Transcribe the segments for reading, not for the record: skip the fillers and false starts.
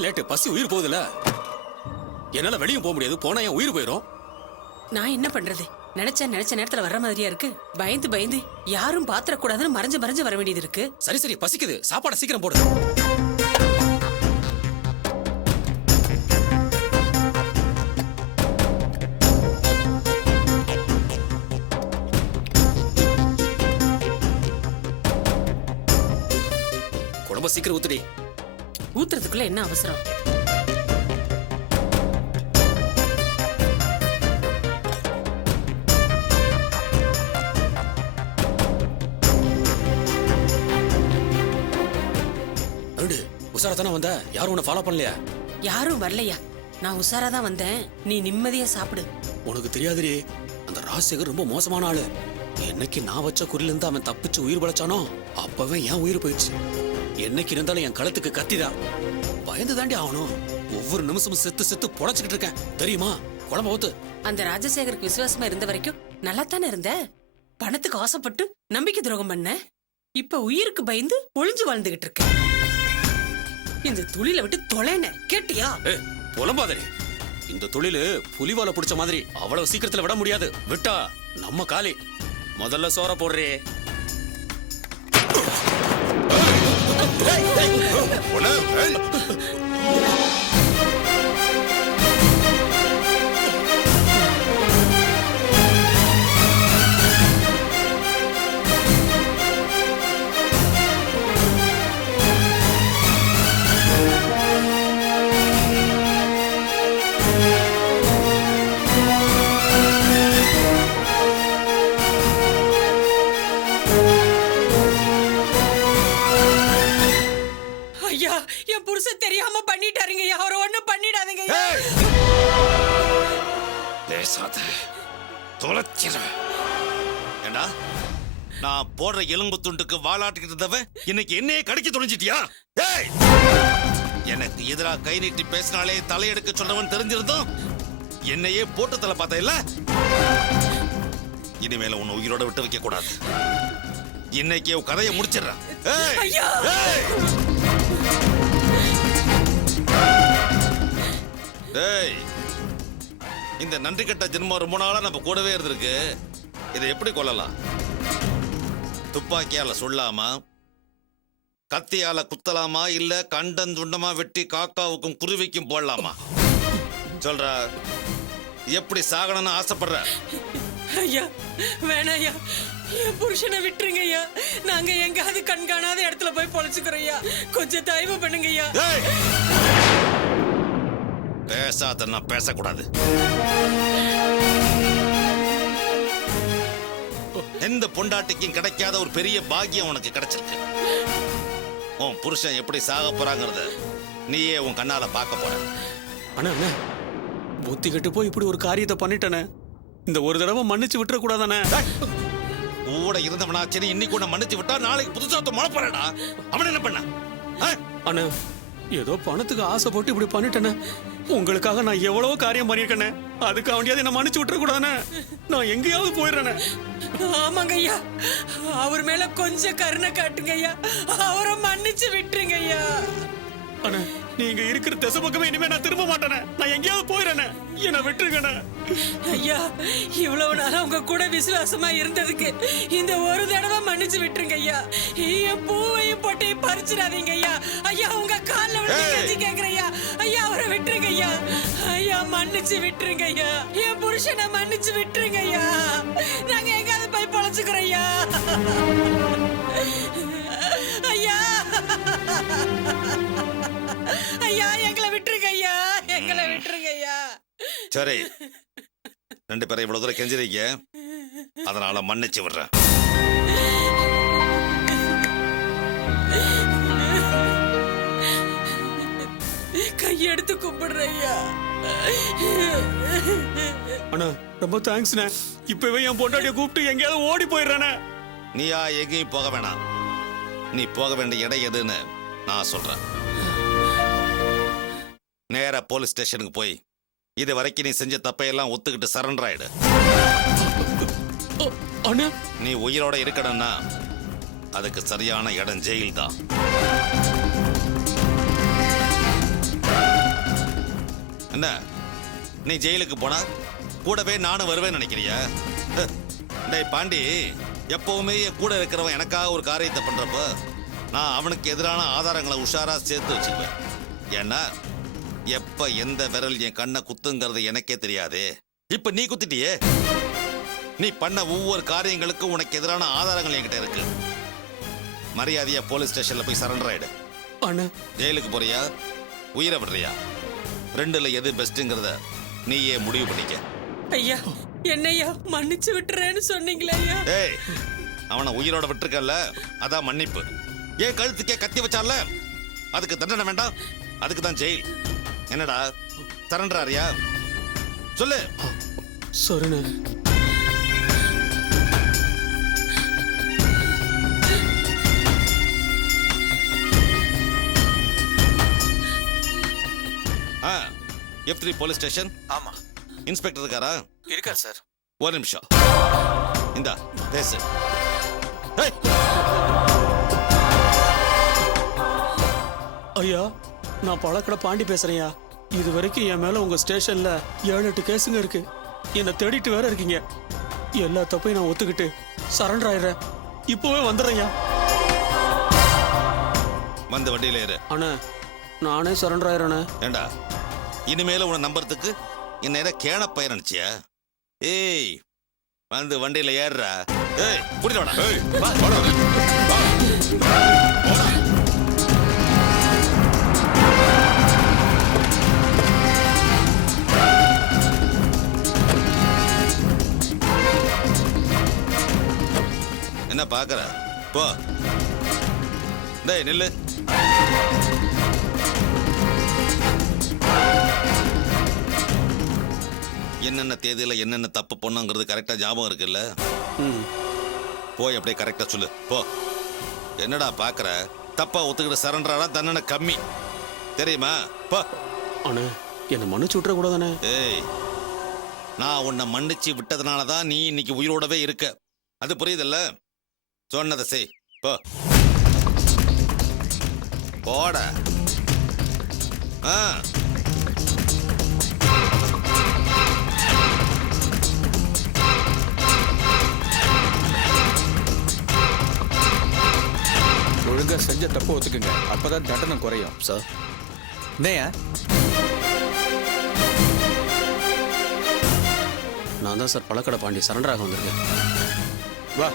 ஏன் லேட்டு? பசி உயிர் போகுதுல. என்னால வெளியும் போக முடியாது. போனா என் உயிர் போயிடும். நான் என்ன பண்றது? நினைச்ச நேரத்துல வர்ற மாதிரியா இருக்கு. பயந்து பயந்து யாரும் பாத்திர கூடாதுன்னு மறைஞ்சு வர வேண்டியது இருக்கு. சரி சரி, பசிக்குது. சாப்பாட சீக்கிரம் போடு. குழம்பு சீக்கிரம் ஊத்துடி. ஊத்துறதுக்குள்ள என்ன அவசரம்? உசாரத்தானே வந்த? யாரும் உன்னை ஃபாலோ பண்ணலையா? யாரும் வரலையா? நான் உசாராதான் வந்தேன். நீ நிம்மதியா சாப்பிடு. உனக்கு தெரியாதுடி, அந்த ராஜசேகர் ரொம்ப மோசமான ஆளு. என்னைக்கு நான் வச்ச குறில இருந்து அவன் தப்பிச்சு உயிர் பழைச்சானோ அப்பவே என் உயிர் போயிடுச்சு. என்னைக்கு இருந்தாலும் என் கழுத்துக்கு கத்திதான். பயந்து தாண்டி ஆகணும். ஒவ்வொரு நிமிஷமும் செத்து பொழைச்சுக்கிட்டு இருக்கேன் தெரியுமா? குழம்பு ஊத்து. அந்த ராஜசேகருக்கு விசுவாசமா இருந்த வரைக்கும் நல்லா தானே இருந்த. பணத்துக்கு ஆசைப்பட்டு நம்பிக்கை துரோகம் பண்ண. இப்ப உயிருக்கு பயந்து ஒளிஞ்சு வாழ்ந்துகிட்டு இருக்க. இந்த தொழில விட்டு தொலைன கேட்டியா? புலம்பாதடி. இந்த தொழிலு புலிவால புடிச்ச மாதிரி அவ்வளவு சீக்கிரத்துல விட முடியாது. விட்டா நம்ம காலி. முதல்ல சோற போடுறே. என் புருஷன் தெரியாம பண்ணிட்டாருங்க. யாரோ ஒண்ணு பண்ணிடாதீங்க. பேசாத, தொலைச்சிடுவேன். ஏண்டா, நான் போடுற எலும்பு துண்டுக்கு வாலாட்டிக்கிட்டு இருந்தவன் இன்னைக்கு என்னையே கடிக்க துணிஞ்சிட்டியா? எனக்கு எதிராக கை நீட்டி பேசினாலே தலையெடுக்க சொன்னவன் தெரிஞ்சிருந்தோம் என்னையே போட்டு தலை பார்த்த இல்ல. இனிமேல உன்னை உயிரோட விட்டு வைக்க கூடாது. இன்னைக்கு உன் கதையை முடிச்சிடுறேன். இந்த நன்றி கட்ட ஜென்மம் ரொம்ப நாளா நம்ம கூடவே இருந்திருக்கு. இதை எப்படி கொல்லலாம்? துப்பாக்கியால சொல்லாமா, கத்தியால குத்தலாமா, இல்ல கண்டந்துண்டமா வெட்டி காக்காவுக்கும் குருவிக்கும் போடலாமா? சொல்ற, எப்படி சாகணும்னு ஆசைப்படுற? ஐயா வேணாம் ஐயா, என் புருஷனை விட்டுருங்க ஐயா. நாங்க எங்காவது கண்காணாத இடத்துல போய் பொழைச்சுக்கிறோம் ஐயா. கொஞ்சம் தயவு பண்ணுங்க ஐயா. பேசாத, நான் பேசக்கூடாது. எந்த பொண்டாட்டிக்கும் கிடைக்காத ஒரு பெரிய பாக்கியம் உனக்கு கிடைச்சிருக்கு. உன் புருஷன் எப்படி சாக போறாங்கிறத நீயே உன் கண்ணால பார்க்க போற. அண்ணா அண்ணா, புத்தி கெட்டு போய் இப்படி ஒரு காரியத்தை பண்ணிட்டனே. இந்த ஒரு தடவை மன்னிச்சு விட்டுற கூடாதானே? கூட இருந்தவனா சரி, இன்னைக்கு உன்னை மன்னிச்சு விட்டா நாளைக்கு புதுசா மழை போறடா. அவன் என்ன பண்ண? அண்ணா, ஏதோ பணத்துக்கு ஆசைப்பட்டு இப்படி பண்ணிட்டேனே. உங்களுக்காக நான் எவ்வளவோ காரியம் பண்ணிருக்கேனே. அதுக்கு அவண்டியாவது என்ன மன்னிச்சு விட்டுற கூடாதானே? நான் எங்கேயாவது போயிடுறேனே. ஆமாங்க ஐயா, அவர் மேல கொஞ்சம் கருணை காட்டுங்க ஐயா. அவரை மன்னிச்சு விட்டுருங்க ஐயா. அண்ணா, நீங்க இருக்கிற திசை பக்கமே இனிமே நான் திரும்ப மாட்டேனே. நான் எங்கேயாவது போயிடுறேனே. என்ன விட்டுருங்கண்ணே. ஐயா, இவ்வளவு நாளா உங்க கூட விசுவாசமா இருந்ததுக்கு இந்த ஒரு தடவை மன்னிச்சு விட்டுருங்க ஐயா. என் பூவையும் பொட்டையும் பறிச்சிடாதீங்க ஐயா. ஐயா, உங்க கால்ல விழுந்து கேக்குறேன் ஐயா. ஐயா, அவரை விட்டுருங்க ஐயா. ஐயா, மன்னிச்சு விட்டுருங்க ஐயா. என் புருஷனை மன்னிச்சு விட்டுருங்க ஐயா. நாங்க எங்காவது போய் பொழைச்சுக்கிறோம் ஐயா. ஐயா ஐயா, எங்களை விட்டுருங்க ஐயா. எங்களை விட்டுருங்க ஐயா. சரி, ரெண்டு பேரும் இவ்வளவு தூரம் கெஞ்சிருக்கீங்க, அதனால மன்னிச்சு விடுறேன். கையெடுத்து கும்பிடுறேன் ஐயா. அண்ணா, ரொம்ப தேங்க்ஸ்ண்ணே. இப்பவே என் பொண்டாட்டியை கூப்பிட்டு எங்கேயாவது ஓடி போயிடுறேனே. நீயா எங்கேயும் போக வேணாம். நீ போக வேண்டிய இடம் எதுன்னு நான் சொல்றேன். நேரா போலீஸ் ஸ்டேஷனுக்கு போய் இது வரைக்கும் நீ செஞ்ச தப்பையெல்லாம் ஒத்துக்கிட்டு சரண்டர் ஆயிடு. நீ உயிரோட இருக்கணும்னா அதுக்கு சரியான இடம் ஜெயில் தான். என்ன நீ ஜெயிலுக்கு போனா கூடவே நானும் வருவேன்னு நினைக்கிறியா? டேய் பாண்டி, எப்பவுமே என் கூட இருக்கிறவன் எனக்காக ஒரு காரியத்தை பண்றப்ப நான் அவனுக்கு எதிரான ஆதாரங்களை உஷாரா சேர்த்து வச்சுக்குவேன். ஏன்னா எப்ப எந்த விரல் என் கண்ணை குத்துங்கிறது எனக்கே தெரியாது. இப்ப நீ குத்திட்டியே. நீ பண்ண ஒவ்வொரு காரியங்களுக்கும் உனக்கு எதிரான ஆதாரங்கள் என்கிட்ட இருக்கு. மரியாதையா போலீஸ் ஸ்டேஷன்ல போய் சரண்டர் ஆயிடு. அண்ணா ஜெயிலுக்கு போறியா உயிரை விடுறியா? ரெண்டுல எது பெஸ்ட்ங்கிறத நீயே முடிவு பண்ணிக்க. ஐயா என்னையா மன்னிச்சு விட்டுறேன்னு சொன்னீங்களே ஐயா. ஏய், அவனை உயிரோட விட்டுருக்கல, அதான் மன்னிப்பு. ஏன் கழுத்துக்கே கத்தி வச்சால அதுக்கு தண்டனை வேண்டாம், அதுக்கு தான் ஜெயில். என்னடா சரண்டர் ஆறியா? சொல்லு. சரிண்ணே. F3 police station. ஆமா. இன்ஸ்பெக்டர் இருக்காரா? இருக்கார் சார். ஒரு நிமிஷம். இந்தா பேசு. ஏய், ஐயா நான் பழக்கடை பாண்டி பேசுறேன்யா. இது வரைக்கும் என் மேல உங்க ஸ்டேஷன்ல 7-8 கேஸுங்க இருக்கு. என்னை தேடிட்டு வேற இருக்கீங்க. எல்லா தப்பையும் நான் ஒத்துக்கிட்டு சரண்டர் ஆயிடுறேன். இப்பவே வந்துடுறேன்யா. வந்து வண்டியில ஏறு. அண்ணா நானே சரண்டர் ஆயிடுறேண்ணே. ஏண்டா இனிமேல உன்னை நம்புறதுக்கு என்ன ஏதோ கேன பயிர் நினைச்சியா? ஏய், வந்து வண்டியில ஏறுறா. ஏய், கூட்டிட்டு வாடா. ஏய், வா, வாடா. வா. போடா. என்ன பாக்குற? போ. டேய் நில்லு. என்னென்ன தேதியில என்னென்ன தப்பு பண்ணோங்கிறது கரெக்டா ஞாபகம் இருக்குல்ல? போய் அப்படியே கரெக்டா சொல்லு. போ. என்னடா பாக்குற? தப்பா ஒத்துக்கிட்டு சரண்டரா தண்டனை கம்மி தெரியுமா? போ. அண்ணே என்னை மன்னிச்சு விட்டுற கூடாதானே? ஏய், நான் உன்னை மன்னிச்சு விட்டதுனாலதான் நீ இன்னைக்கு உயிரோடவே இருக்க. அது புரியுதுல்ல? சொன்னதை செய். போ. போட. ஒழுங்கா செஞ்ச தப்பு ஒத்துக்குங்க, அப்பதான் தண்டனை குறையும். சார் என்னையா? நான் தான் சார் பழக்கடை பாண்டி சரண்டராக வந்திருக்கேன். வா.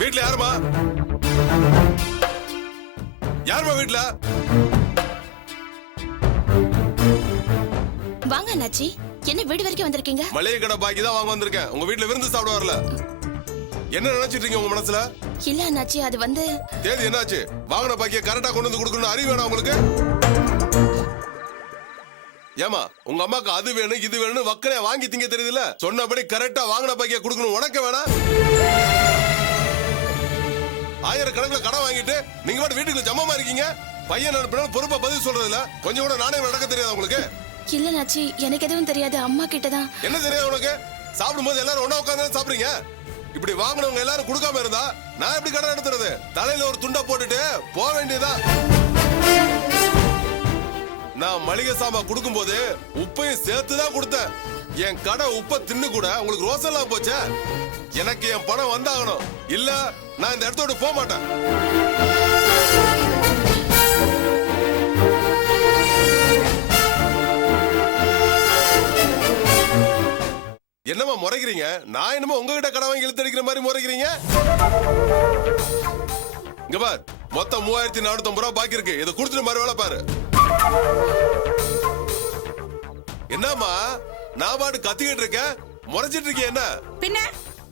வீட்ல யாருமா? யாருமா வீட்ல? வாங்க அண்ணாச்சி, என்ன வீடு வரைக்கும் வந்திருக்கீங்க? மளிகை கடை பாக்கி தான் வாங்க வந்திருக்கேன். உங்க வீட்ல விருந்து சாப்பிட வரல. என்ன நினைச்சிட்டு இருக்கீங்க உங்க மனசுல? இல்ல அண்ணாச்சி, அது வந்து தேதி என்னாச்சு? வாங்கின பாக்கிய கரெக்டா கொண்டு வந்து கொடுக்கணும் அறிவு வேணா உங்களுக்கு? ஏமா உங்க அம்மாக்கு அது வேணும் இது வேணும் வக்கனையா வாங்கி திங்க தெரியுதுல? சொன்னபடி கரெக்டா வாங்கின பாக்கிய கொடுக்கணும். உனக்கு வேணா? ஆயிரக்கணக்கில் கடன் வாங்கிட்டு நீங்க மட்டும் வீட்டுக்கு ஜமமா இருக்கீங்க. பையன் அனுப்பினாலும் பொறுப்பா பதில் சொல்றது இல்ல. கொஞ்சம் கூட நாணயம் நடக்க தெரியாது உங்களுக்கு? இல்ல அண்ணாச்சி, எனக்கு எதுவும் தெரியாது. அம்மா கிட்டதான். என்ன தெரியாது உனக்கு? சாப்பிடும்போது எல்லாரும் ஒண்ணா உட்கார்ந்து சாப்பிடுறீங்க. இப்படி வாங்கினவங்க எல்லாரும் கொடுக்காம இருந்தா நான் எப்படி கடன் எடுத்துறது? தலையில ஒரு துண்டை போட்டுட்டு போக வேண்டியதான். நான் மளிகை சாமான் கொடுக்கும் போது உப்பையும் சேர்த்துதான் கொடுத்தேன். என் கடை உப்பை தின்னு கூட உங்களுக்கு ரோசெல்லாம் போச்சே. எனக்கு என் பணம் வந்தாகணும், இல்ல நான் இந்த இடத்தோட போக மாட்டேன். என்னமா முறைக்கிறீங்க? நான் என்னமோ உங்ககிட்ட கடை வாங்கி இழுத்தடிக்கிற மாதிரி முறைக்கிறீங்க. இங்க பார், மொத்தம் 3450 ரூபாய் பாக்கி இருக்கு. இதை கொடுத்துட்டு மாதிரி வேலை பாரு. என்னம்மா நான் பாட்டு கத்திக்கிட்டு இருக்கேன், முறைச்சிட்டு இருக்கேன். என்ன பின்ன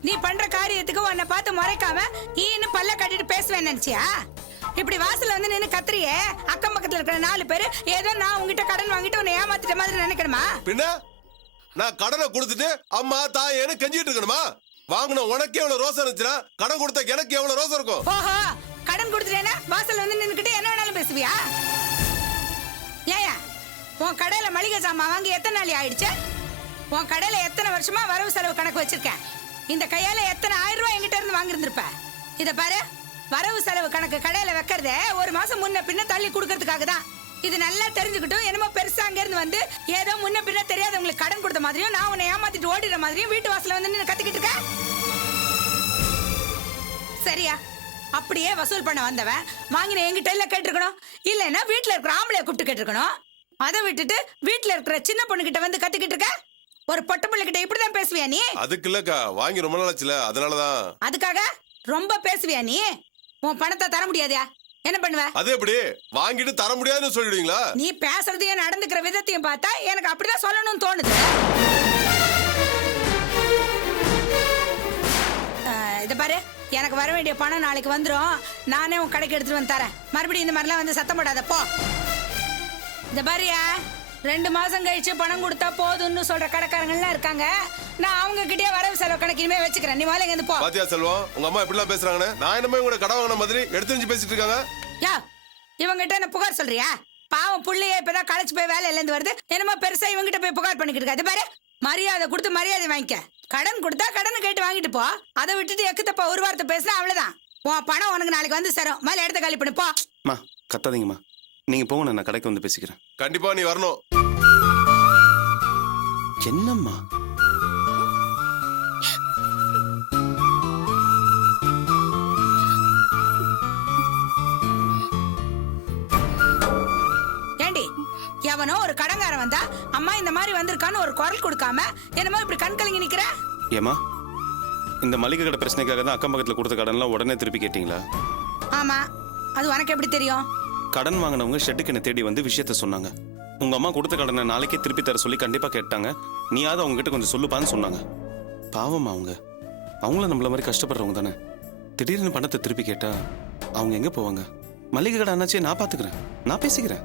நீ பண்ற காரியத்துக்கு உன்னை பார்த்து முறைக்காம நீ இன்னும் பல்ல கட்டிட்டு பேசுவேன் நினைச்சியா? இப்படி வாசல்ல வந்து நின்னு கத்துறியே, அக்கம் பக்கத்துல இருக்கிற 4 பேரு ஏதோ நான் உங்ககிட்ட கடன் வாங்கிட்டு உன்னை ஏமாத்திட்ட மாதிரி நினைக்கணுமா? பின்ன நான் கடனை கொடுத்துட்டு அம்மா தாயேன்னு கெஞ்சிட்டு இருக்கணுமா? வாங்கின உனக்கு எவ்வளவு ரோசம் இருந்துச்சுன்னா கடன் கொடுத்த எனக்கு எவ்வளவு ரோசம் இருக்கும்? ஓஹோ, கடன் கொடுத்துட்டேன்னா வாசல்ல வந்து நின்னுக்கிட்டு என்ன வேணாலும் பேசுவியா? ஏயா, உன் கடையில மளிகை சாமான் வாங்கி எத்தனை நாள் ஆயிடுச்சு? உன் கடையில எத்தனை வருஷமா வரவு செலவு கணக்கு வச்சிருக்கேன்? இந்த கையால எத்தனை 1000 ரூபாய் என்கிட்ட இருந்து வாங்கியிருந்திருப்ப. இத பாரு, வரவு செலவு கணக்கு கடையில வைக்கிறதே ஒரு மாசம் முன்ன பின்ன தள்ளி கொடுக்கறதுக்காக தான். இது நல்லா தெரிஞ்சுக்கிட்டும் என்னமோ பெருசா அங்க இருந்து வந்து ஏதோ முன்ன பின்ன தெரியாதவங்களுக்கு கடன் கொடுத்த மாதிரியும் நான் உன்னை ஏமாத்திட்டு ஓடிடுற மாதிரியும் வீட்டு வாசல்ல வந்து நின்னு கத்திக்கிட்டு இருக்க. சரியா? அப்படியே வசூல் பண்ண வந்தவன் வாங்கின எங்கிட்ட இல்ல கேட்டிருக்கணும், இல்லைன்னா வீட்டுல இருக்கிற ஆம்பளைய கூப்பிட்டு கேட்டிருக்கணும். அதை விட்டுட்டு வீட்டுல இருக்கிற சின்ன பொண்ணு கிட்ட வந்து கத்திக்கிட்டு இருக்க. ஒரு பொட்ட பிள்ளை கிட்ட இப்படிதான் பேசுவியா நீ? அதுக்கு இல்லக்கா, வாங்கி ரொம்ப நாள் ஆச்சுல, அதனாலதான். அதுக்காக ரொம்ப பேசுவியா நீ? உன் பணத்தை தர முடியாதா? என்ன பண்ணுவ? அது எப்படி வாங்கிட்டு தர முடியாதுன்னு சொல்லிடுவீங்களா? நீ பேசுறதையும் நடந்துக்கிற விதத்தையும் பார்த்தா எனக்கு அப்படிதான் சொல்லணும்னு தோணுது. இத பாரு, எனக்கு வர வேண்டிய பணம் நாளைக்கு வந்துரும். நானே உன் கடைக்கு எடுத்துட்டு வந்து தரேன். மறுபடியும் இந்த மாதிரிலாம் வந்து சத்தம் போடாத போ. இந்த பாரியா, 2 மாசம் கழிச்சு பணம் கொடுத்தா போதும்னு சொல்ற கடைக்காரங்கள்லாம் இருக்காங்க. நான் அவங்க கிட்டே வரவு செலவு கணக்கிலுமே வச்சுக்கிறேன். நீ முதல்ல இருந்து போ. பாத்தியா செல்வம், உங்க அம்மா எப்படிலாம் பேசுறாங்கன்னு? நான் என்னமோ உங்களோட கடன் வாங்கின மாதிரி எடுத்து பேசிட்டு இருக்காங்க. யா, இவங்கிட்ட என்ன புகார் சொல்றியா? பாவம் புள்ளையே இப்பதான் களைச்சு போய் வேலையில இருந்து வருது. என்னமோ பெருசா இவங்கிட்ட போய் புகார் பண்ணிக்கிட்டு இருக்காது. பாரு, மரியாதை கொடுத்து மரியாதை வாங்கிக்க. கடன் கொடுத்தா கடனை கேட்டு வாங்கிட்டு போ. அதை விட்டுட்டு எக்குத்தப்பா ஒரு வார்த்தை பேசினா அவ்வளவுதான். உன் பணம் உனக்கு நாளைக்கு வந்து சேரும். மேல இடத்த காலி பண்ணு போ. மா, கத்தாதீங்கம்மா. நீங்க போங்க, நான் கடைக்கு வந்து பேசிக்கிறேன். கண்டிப்பா நீ வரணும். என்னம்மா? ஏண்டி, எவனோ ஒரு கடங்காரன் வந்தா அம்மா இந்த மாதிரி வந்திருக்கான்னு ஒரு குரல் கொடுக்காம என்னமோ இப்படி கண் கலங்கி நிக்கிற? ஏமா, இந்த மளிகை கடை பிரச்சனைக்காக தான் அக்கம் பக்கத்துல கொடுத்த கடன்லாம் உடனே திருப்பி கேட்டீங்களா? ஆமா, அது உனக்கு எப்படி தெரியும்? கடன் வாங்கினவங்க ஷெட்டுக்கு என்ன தேடி வந்து விஷயத்த சொன்னாங்க. உங்க அம்மா கொடுத்த கடனை நாளைக்கே திருப்பி தர சொல்லி கண்டிப்பா கேட்டாங்க. நீயாவது அவங்க கிட்ட கொஞ்சம் சொல்லுப்பான்னு சொன்னாங்க. பாவம் அவங்களும் நம்மள மாதிரி கஷ்டப்படுறவங்க தானே. திடீர்னு பணத்தை திருப்பி கேட்டா அவங்க எங்க போவாங்க? மளிகை கடை அண்ணாச்சியே நான் பாத்துக்கிறேன், நான் பேசிக்கிறேன்.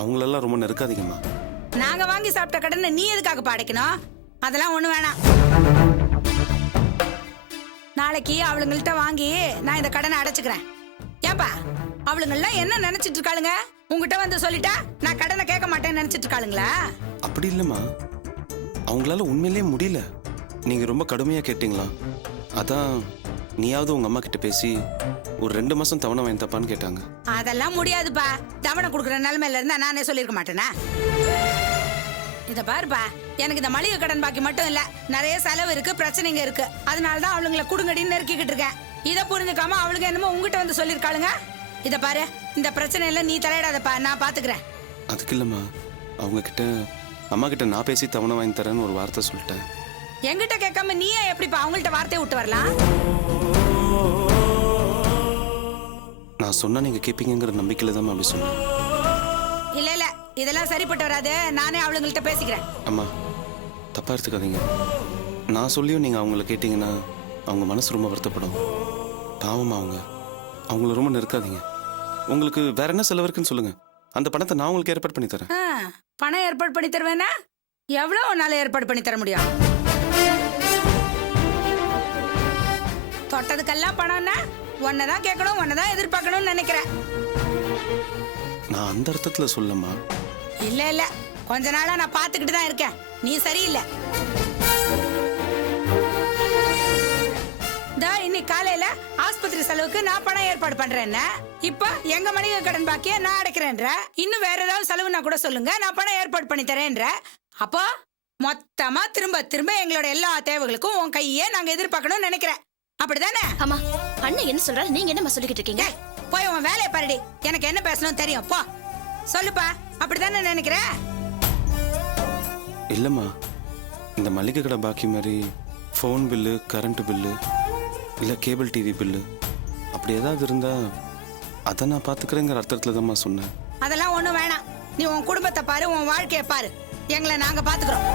அவங்களெல்லாம் ரொம்ப நெருக்காதீங்கம்மா. நாங்க வாங்கி சாப்பிட்ட கடனை நீ எதுக்காக பாடைக்கணும்? அதெல்லாம் ஒண்ணு வேணாம். நாளைக்கு அவளுங்கள்ட்ட வாங்கி நான் இந்த கடனை அடைச்சுக்கிறேன். ஏப்பா, அவளுங்கெல்லாம் என்ன நினைச்சிட்டு இருக்காளுங்க? உங்ககிட்ட வந்து சொல்லிட்டா நான் கடனை கேட்க மாட்டேன்னு நினைச்சிட்டு இருக்காளுங்களா? அப்படி இல்லம்மா, அவங்களால உண்மையிலேயே முடியல. நீங்க ரொம்ப கடுமையா கேட்டீங்களா? அதான் நீயாவது உங்க அம்மா கிட்ட பேசி ஒரு 2 மாசம் தவணை வாங்கி தப்பான்னு கேட்டாங்க. அதெல்லாம் முடியாதுப்பா. தவணை கொடுக்குற நிலைமையில இருந்தா நானே சொல்லிருக்க மாட்டேனா? இத பாருப்பா, எனக்கு இந்த மளிகை கடன் பாக்கி மட்டும் இல்ல, நிறைய செலவு இருக்கு, பிரச்சனைங்க இருக்கு. அதனாலதான் அவளுங்களை குடுங்கடின்னு நெருக்கிக்கிட்டு இருக்கேன். இதை புரிஞ்சுக்காம அவளுக்கு என்னமோ உங்ககிட்ட வந்து சொல்லிருக்காளுங்க. இத பாரு, இந்த பிரச்சனையில நீ தலையிடாதப்பா, நான் பாத்துக்கிறேன். அதுக்கு இல்லம்மா, அவங்க கிட்ட அம்மா கிட்ட நான் பேசி தவணை வாங்கி தரேன்னு ஒரு வார்த்தை சொல்லிட்டேன். என்கிட்ட கேட்காம நீயே எப்படிப்பா அவங்கள்ட்ட வார்த்தையை விட்டு வரலாம்? நான் சொன்னா நீங்க கேட்பீங்கிற நம்பிக்கையில தான் அப்படி சொன்னேன். இல்ல இல்ல, இதெல்லாம் சரிப்பட்டு வராது. நானே அவளுங்கள்ட்ட பேசிக்கிறேன். அம்மா, தப்பா எடுத்துக்காதீங்க. நான் சொல்லியும் நீங்க அவங்கள கேட்டீங்கன்னா அவங்க மனசு ரொம்ப வருத்தப்படும். பாவமா அவங்கள ரொம்ப நெருக்காதீங்க. உங்களுக்கு வேற என்ன செலவு இருக்குன்னு சொல்லுங்க, அந்த பணத்தை நான் உங்களுக்கு ஏற்பாடு பண்ணி தரேன். பணம் ஏற்பாடு பண்ணி தருவேன்னா எவ்வளவு நாள் ஏற்பாடு பண்ணி தர முடியும்? தொட்டதுக்கெல்லாம் பணம்னா ஒன்னதான் கேட்கணும், ஒன்னதான் எதிர்பார்க்கணும்னு நினைக்கிறேன். நான் அந்த அர்த்தத்துல சொல்லம்மா. இல்ல இல்ல, கொஞ்ச நாளா நான் பாத்துக்கிட்டு தான் இருக்கேன். நீ சரியில்லை. இன்னைக்கு காலையில ஆஸ்பத்திரி செலவுக்கு நான் பணம் ஏற்பாடு பண்றேன். இப்ப எங்க மளிகை கடன் பாக்கிய நான் அடைக்கிறேன்ற. இன்னும் வேற ஏதாவது செலவுனா கூட சொல்லுங்க, நான் பணம் ஏற்பாடு பண்ணி தரேன்ற. அப்போ மொத்தமா திரும்ப திரும்ப எங்களோட எல்லா தேவைகளுக்கும் உன் கையே நாங்க எதிர்பார்க்கணும்னு நினைக்கிறேன். அப்படிதானே? அம்மா, அண்ணன் என்ன சொல்றாரு? நீங்க என்னம்மா சொல்லிக்கிட்டு இருக்கீங்க? போய் உன் வேலையை பாருடி. எனக்கு என்ன பேசணும் தெரியும். போ சொல்லுப்பா. அப்படிதானே நினைக்கிற? இல்லம்மா, இந்த மளிகை கடை பாக்கி மாதிரி ஃபோன் பில்லு, கரண்ட் பில்லு, இல்ல கேபிள் டிவி பில்லு அப்படி ஏதாவது இருந்தா அதை நான் பாத்துக்கிறேங்கிற அர்த்தத்துல தான் சொன்னேன். அதெல்லாம் ஒண்ணும் வேணாம். நீ உன் குடும்பத்தை பாரு, உன் வாழ்க்கையை பாரு. எங்களை நாங்க பாத்துக்கிறோம்.